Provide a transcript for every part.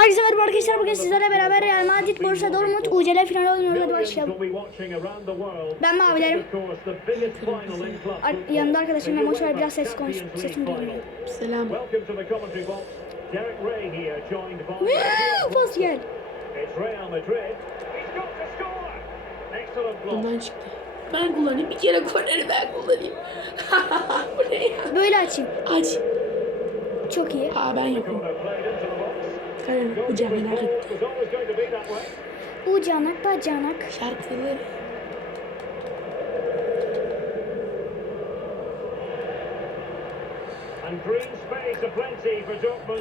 Herkese merhaba arkadaşlar. Bugün sizlerle beraber Real Madrid Borussia Dortmund UCL finali oynuyoruz. Başlayalım. Ben mavilerim. Ar yanımda arkadaşım ve maç var. Biraz ses konuş. Sesim duymuyor. Selam. Pas gel. Bundan çıktı. Ben kullanayım. Bir kere korneri ben kullanayım. Böyle açayım. Aç. Çok iyi. Aa ben yokum. Aynen bu camına gitti. Ucanak bacanak. Şarkıları.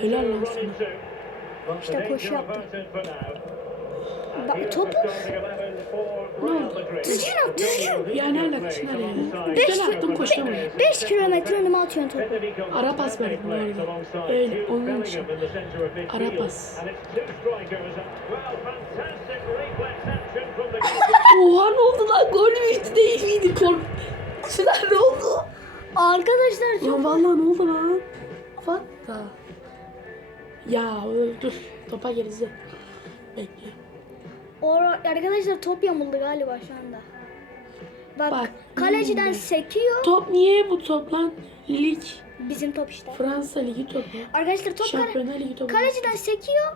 Helal olsun. İşte koşu yaptım. Bak, topu- the starting 11 for Real Madrid. Düzgün at, düzgün. Ya ne alakası var ya? Beş Güzel attım koşamadım. 5 kilometre önüme atıyorsun topu. Ara pas verdim. Öyle, onun için. Ara pas. Oha ne oldu lan? Gol müydü değil miydi? Kork. Şunlar ne oldu? Arkadaşlar çok... Lan vallahi ne oldu lan? What the? Ya dur. Topa gerisi. Bekle. Or- arkadaşlar top yamuldu galiba şu anda. Bak, Bak, kaleciden hmm. sekiyor. Top niye bu top lan? Lig. Bizim top işte. Fransa Ligi topu. Arkadaşlar top kale- Ligi topu. kaleciden sekiyor.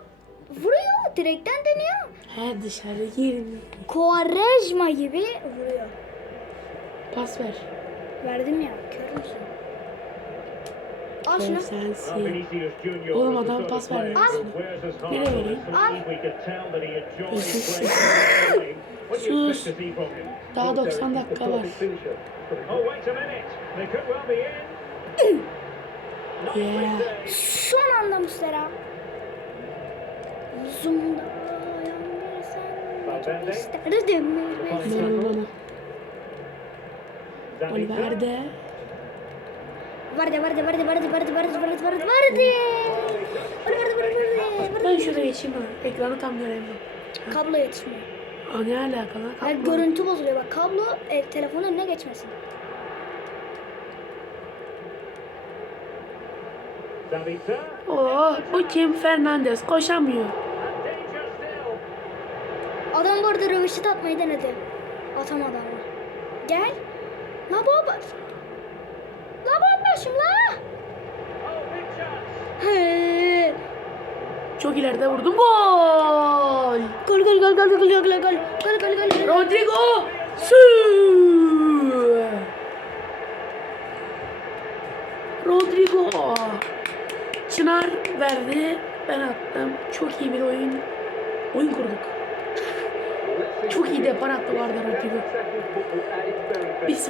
Vuruyor. Direkten dönüyor. He dışarı girdi. Quaresma gibi vuruyor. Pas ver. Verdim ya. Kör müsün? Al şunu. Oğlum adam pas verdi. Al. Nereye vereyim? Al. Sus sus. Daha 90 dakika var. yeah. Son anda Mustera. Zoom'da. İsterdim. Bana bana. Valverde. Vardı vardı vardı vardı vardı vardı vardı vardı vardı. Vardı vardı vardı Ben şuraya geçeyim ha. Ekranı tam göremiyorum. Kablo yetişmiyor. Aa ne alakalı? Yani Kapma. görüntü bozuluyor bak kablo e, telefonun önüne geçmesin. Oh bu kim? Fernandez. Koşamıyor. Adam bu arada röveşit atmayı denedi. Atamadı ama. Gel. La baba. He. Çok ileride vurdum. Gol. Gol gol gol gol gol gol gol gol gol gol gol gol. Rodrigo. Su. Rodrigo. Çınar verdi. Ben attım. Çok iyi bir oyun. Oyun kurduk. Çok iyi depar attı vardı rakibi. 1-0.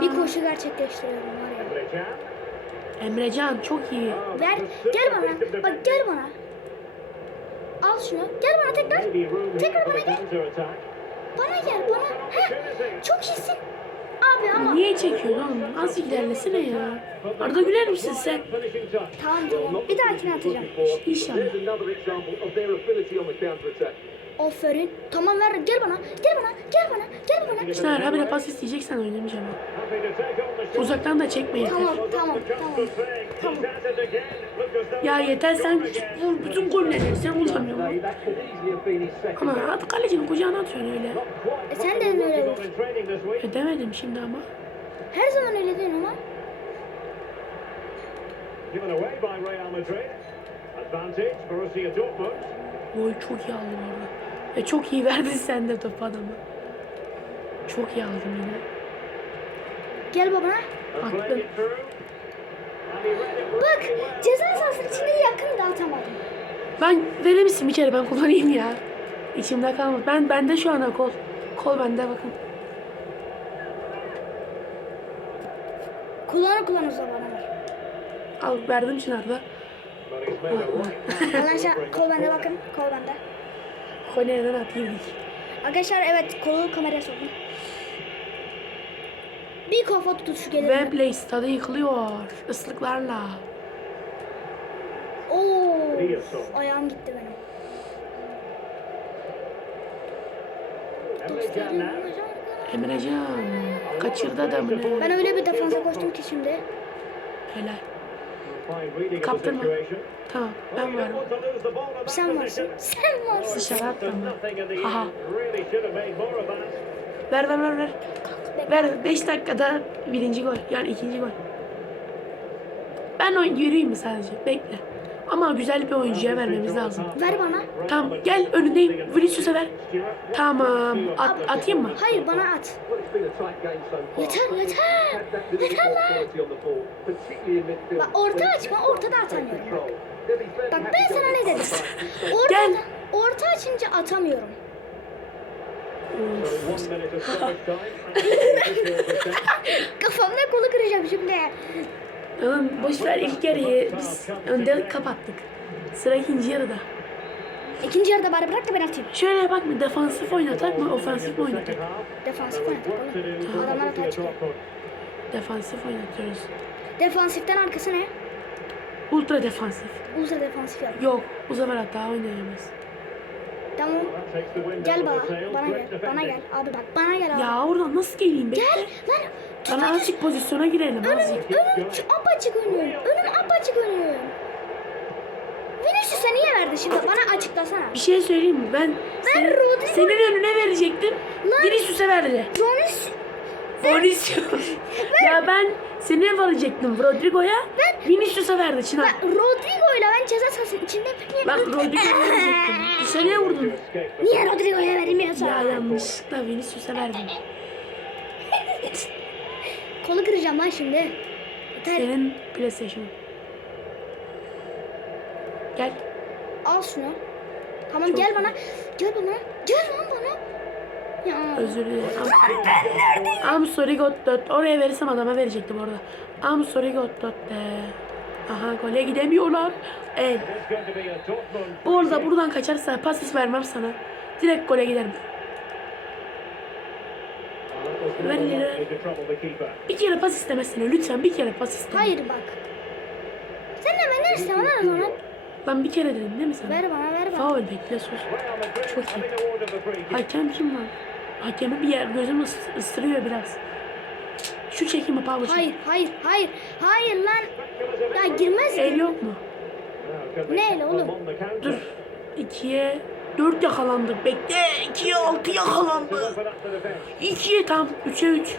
Bir koşu gerçekleştiriyorum var ya. Emrecan çok iyi. Ver, gel bana. Bak gel bana. Al şunu. Gel bana tekrar. Tekrar bana gel. Bana gel bana. Ha, çok iyisin. Abi ama. Niye çekiyorsun oğlum? Az ilerlesene ya. Arda Güler misin sen? Tamam tamam. Bir dahakine atacağım. İnşallah. Aferin. Tamam ver. Gel bana. Gel bana. Gel bana. Gel bana. Çınar habire pas isteyeceksen oynamayacağım. Uzaktan da çekme yeter. Tamam tamam The Tamam. Ya yeter sen vur bütün gol golleri sen kullanıyorsun. Ama at kalecinin kucağına atıyorsun öyle. E sen de öyle diyorsun. E demedim şimdi ama. Her zaman öyle diyorsun ama. Gol çok iyi aldım orada. Ve çok iyi verdin sen de topu adamı. Çok iyi aldım yine. Gel baba. Attım. Bak ceza sahası içinde yakın da atamadım. Ben verir misin bir kere ben kullanayım ya. İçimde kalmadı. Ben bende şu anda kol. Kol bende bakın. Kullanır kullanır o zaman ver. Al verdim Çınar'da. Arkadaşlar kol bende bakın. Kol bende. Kol nereden atayım? Arkadaşlar evet kolu kameraya soktum. Bir kafa tutuşu gelir. Wembley stadı yıkılıyor ıslıklarla. Oo, ayağım gitti benim. Emrecan kaçırdı adamını. Ben öyle bir defansa koştum ki şimdi. Helal. Kaptırma. Tamam ben varım. Sen varsın. Sen varsın. Dışarı attım ben. Haha. Ver ver ver ver. Ver 5 dakikada birinci gol. Yani ikinci gol. Ben oyun yürüyeyim mi sadece? Bekle. Ama güzel bir oyuncuya vermemiz lazım. Ver bana. Tamam gel önündeyim. Vinicius'a ver. Tamam. At, atayım mı? Hayır bana at. Yeter yeter. Yeter lan. Bak orta açma ortada atamıyorum. Bak ben sana ne dedim? Gel. Ortada, orta açınca atamıyorum. Kafamda kolu kıracağım şimdi. Oğlum boş ver ilk yarıyı biz önde kapattık. Sıra ikinci yarıda. İkinci yarıda bari bırak da ben atayım. Şöyle bak mı defansif oynatak mı ofansif mi oynatak? Defansif do. oğlum. Adamlar hata çıkıyor. Defansif oynatıyoruz. Defansiften arkası ne? Ultra defansif. Ultra defansif yap. Yok bu sefer hatta oynayamaz. Tamam. Gel bana. Bana gel. Bana gel. Abi bak bana gel abi. Ya oradan nasıl geleyim bekle. Gel lan. Bana azıcık pozisyona girelim azıcık. Önüm şu apaçık önüm. Önüm apaçık önüm. Vinicius'a niye verdi şimdi? Bana açıklasana. Bir şey söyleyeyim mi? Ben senin, Rodrigo- senin önüne verecektim. Vinicius'a verdi. Jonas Vinicius. ya ben senin verecektim Rodrigo'ya. Vinicius'a verdi Çınar. Bak Rodrigo ile ben ceza sahasının içinde Bak Rodrigo'ya verecektim. Dışarıya vurdun. Niye Rodrigo'ya vermiyorsun? Ya yanlışlıkla Vinicius'a verdim. Kolu kıracağım lan şimdi. Yeter. Senin PlayStation. Gel. Al şunu. Tamam gel bana. Gel bana. Gel lan bana. Özür dilerim. I'm, I'm sorry God dot. Oraya verirsem adama verecektim orada. I'm sorry God dot de. Aha gole gidemiyorlar. Dortmund Bu arada buradan kaçarsa pas vermem sana. Direkt gole giderim. Ver ileri. Bir kere pas istemesene lütfen bir kere pas iste. Hayır bak. Sen de benden iste lan o zaman. Lan bir kere dedim değil mi sana? Ver bana ver bana. Faul bekle sus. Çok iyi. Hakem kim lan? Hakemi bir yer gözüm ıs- ıstırıyor biraz. Şu çekimi çek. Hayır hayır hayır. Hayır lan. Ya girmez El ki. yok mu? Ne them oğlum? Dur. 2'ye 4 yakalandık. Bekle. 2'ye 6 To yakalandık. open up to the bench. 2'ye tam 3'e 3.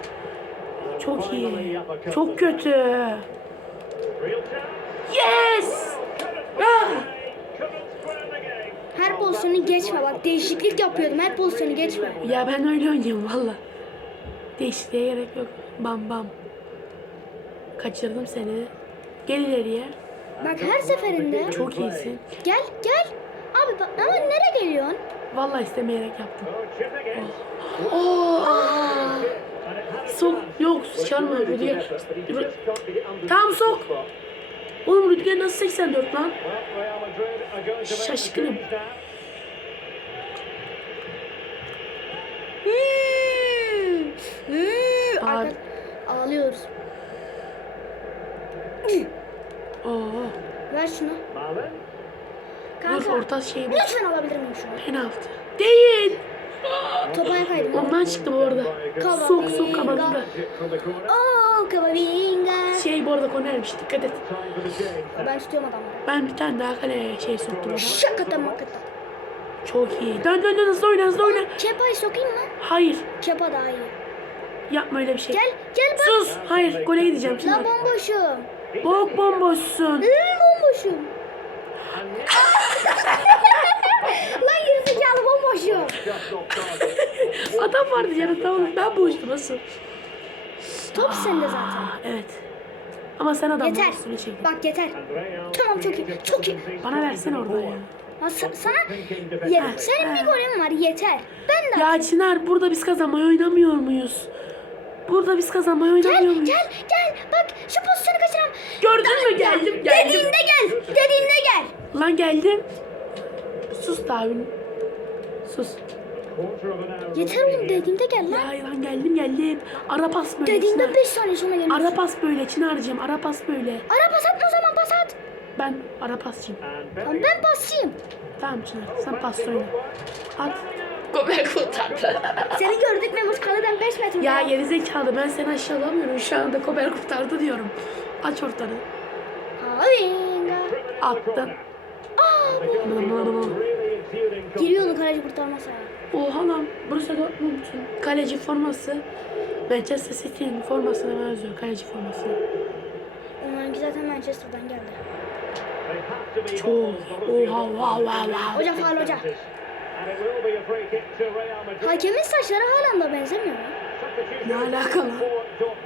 Çok iyi. Çok kötü. Yes! Ah! Her pozisyonu geçme bak. Değişiklik yapıyordum. Her pozisyonu geçme. Ya ben öyle oynuyorum valla. Değişikliğe gerek yok. Bam bam. Kaçırdım seni. Gel ileriye. Bak her seferinde. Çok iyisin. Gel gel. Abi bak ama nereye geliyorsun? Vallahi istemeyerek yaptım. Oh, chip again. Oo! And it had a Sok. Yok Tamam the sok. Oğlum Rüdiger nasıl 84 lan? Şaşkınım. arka- Ağlıyoruz. Oo. Ver şunu. Marlon. Dur Kanka. orta şey bu. Lütfen alabilir miyim şunu? Penaltı. Değil. Topa kaydım. Ondan çıktı bu arada. Kava- Sok sok corner. Oo Kavavinga. Şey bu arada konermiş dikkat et. Ben tutuyorum adamları. Ben bir tane daha kaleye şey soktum ona. Şakata makata. Çok iyi. Dön dön dön hızlı oyna hızlı oyna. Kepa'yı sokayım mı? Hayır. Kepa daha iyi. Yapma öyle bir şey. Gel gel bak. Sus. Hayır gole gideceğim La şimdi. bomboşum. Bok bomboşsun. Hmm, bomboşum. Lan gerizekalı bomboşum. Adam vardı yanında oğlum. Ben boştum nasıl? Top sende zaten. Evet. Ama sen adamın Yeter. üstüne çektin. Bak yeter. Tamam çok iyi. Çok iyi. Bana versene orada ya. Ha, sa- sana defensively. senin bir golün var yeter. Ben de Ya Çınar burada biz kazanmayı oynamıyor muyuz? Burada biz kazanmayı oynamıyor Gel muyuz? gel gel bak şu pozisyonu kaçıran. Gördün mü geldim geldim. Dediğinde gel. Dediğinde gel. Lan geldim. Sus da abim. Sus. Yeter here. dediğinde gel lan. Ya lan geldim geldim. Ara pas böyle Çınar. Dediğinde 5 saniye sonra geliyorsun. Ara pas böyle Çınar'cığım ara pas böyle. Ara pas atma o zaman pas at. Ben ara pasçıyım. Tamam ben pasçıyım. Tamam Çınar sen pas oyna. At. Gober kurtardı. Seni gördük Memoş kaleden 5 metre. ya gerizekalı ben seni aşağılamıyorum. Şu anda Gober kurtardı diyorum. Aç ortanı. Havinga. Attın. Really enduring Giriyordu kaleci kurtarmasa. Oha lan. Borussia Dortmund'un kaleci forması. Manchester City'nin formasına benziyor. Kaleci forması. Onlarınki zaten Manchester'dan geldi. Çok. Oha wow wow wow. Hoca faal hoca. Hakemin saçları Haaland'a benzemiyor mu? Ne alakalı?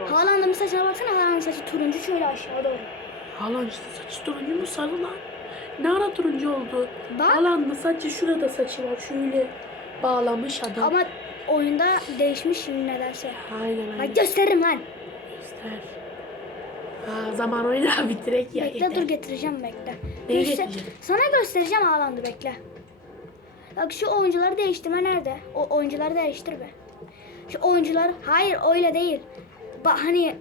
Haaland'ın Haaland'ın saçına baksana Haaland'ın saçı turuncu şöyle aşağı doğru. Haaland saçı turuncu mu sarı lan? Ne ara turuncu oldu? Haaland'ın saçı şurada saçı var. Şöyle bağlamış adam. Ama oyunda değişmiş şimdi nedense. Aynen aynen. Bak gösteririm lan. Göster. Ha, zaman oyunu bitirek ya. Bekle yeter. dur getireceğim bekle. Neyi Göster-? Sana göstereceğim Haaland'ı bekle. Bak şu oyuncuları değiştirme nerede? O oyuncuları değiştir be. Şu oyuncular hayır öyle değil. Bak hani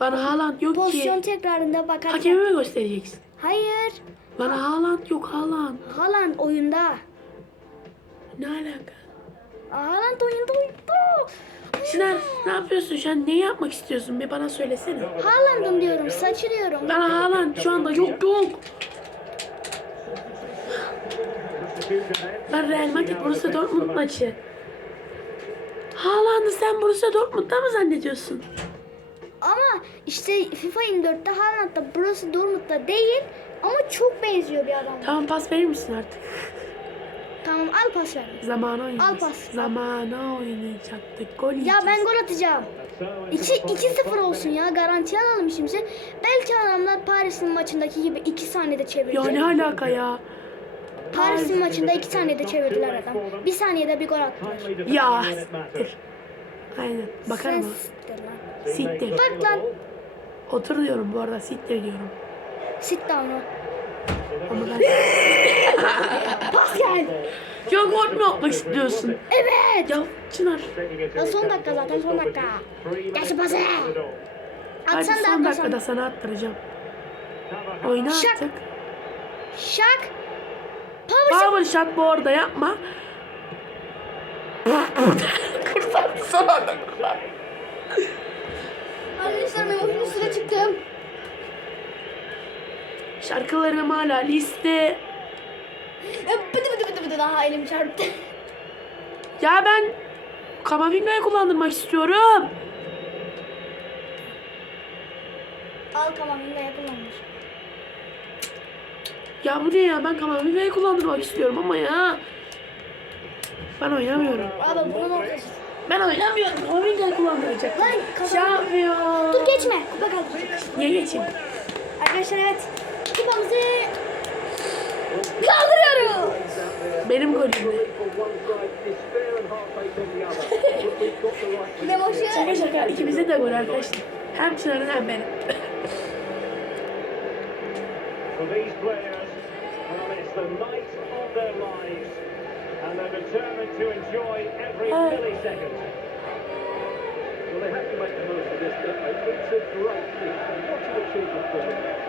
Bana Haaland yok pozisyon ki. tekrarında bakarken. Hakemi mi göstereceksin? Hayır. Bana Haaland yok Haaland. Haaland oyunda. Ne alaka? Haaland oyunda oyunda. Çınar ne yapıyorsun şu an? Ne yapmak istiyorsun? Bir bana söylesene. Haaland'ın diyorum saçı diyorum. Bana Haaland şu anda yok yok. Ben Real Madrid Borussia Dortmund maçı. Haaland'ı sen Borussia Dortmund'da mı zannediyorsun? Ama işte FIFA 24'te Haaland da burası Dortmund'da değil ama çok benziyor bir adam. Tamam pas verir misin artık? Tamam al pas ver. Zamana oynayacağız. pas. Zamana oynayacaktık. Gol Ya yiyeceğiz. ben gol atacağım. 2 2-0 olsun ya garanti alalım şimdi. Belki adamlar Paris'in maçındaki gibi 2 saniyede Ya çevirecek. ne alaka ya? Paris'in maçında 2 saniyede çevirdiler adam. 1 saniyede bir gol attılar. Ya. siktir. Aynen. Bakar Sen mı? siktir lan. Siktir. Bak lan. Otur diyorum bu arada. Siktir diyorum. Sit down. Ama ben... Pas gel. ya gol mü atmak istiyorsun? Evet. Ya Çınar. Ya son dakika zaten son dakika. Gerçi pası. Hadi Atsan da son atmasan. dakikada sana attıracağım. Oyna Şak. artık. Şak. Power shot. Power shot bu arada yapma. kurtardı son anda kurtardı. Arkadaşlar ben üstüne çıktım. Şarkılarım hala liste. Bıdı bıdı bıdı bıdı daha elim çarptı. Ya ben Kamavinga'yı kullandırmak istiyorum. Al Kamavinga yapılanmış. Ya bu ne ya ben Kamavinga'yı kullandırmak istiyorum ama ya. Ben oynamıyorum. Abi bunun ortası. Ben oynamıyorum. Kamavinga'yı kullandıracak. Lan kafa- Şampiyon. Dur geçme. Kupa kaldı. Niye geçeyim? Arkadaşlar evet. Kupamızı kaldırıyoruz. Benim golüm. But Ne boşu. Şaka şaka ikimize de gol arkadaşlar. Hem Çınar'ın hem benim. For these players, well, it's the night of their lives, and they're determined to enjoy every millisecond. Well, they have to make the most of this, don't they? It's a great and what an achievement for them.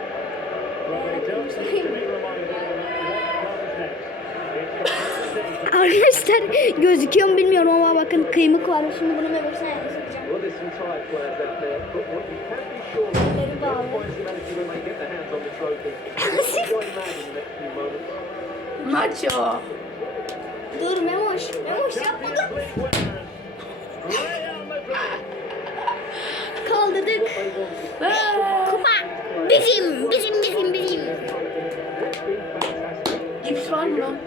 Arkadaşlar gözüküyor mu bilmiyorum ama bakın kıymık var. Şimdi bunu memesine yapacağım. Maço. Dur Memoş. Memoş yapma dur. Kaldırdık. Kupa. Bizim, bizim, bizim, bizim. Var mı lan?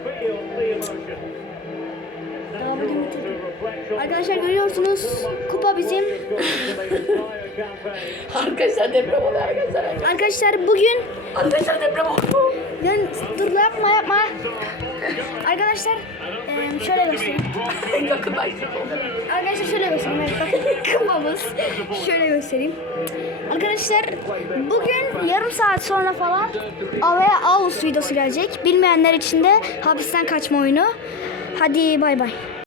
Daha bugün on Arkadaşlar görüyorsunuz kupa bizim. Arkadaşlar deprem oluyor arkadaşlar. Arkadaşlar bugün Arkadaşlar deprem oldu. ben dur yapma yapma. Arkadaşlar eee, şöyle göstereyim. Yakınlaştık. Arkadaşlar şöyle göstereyim. Evet, bakın kupamız. Şöyle göstereyim. Arkadaşlar bugün yarım saat sonra falan Avaya Avus videosu gelecek. Bilmeyenler için de hapisten kaçma oyunu. Hadi bay bay.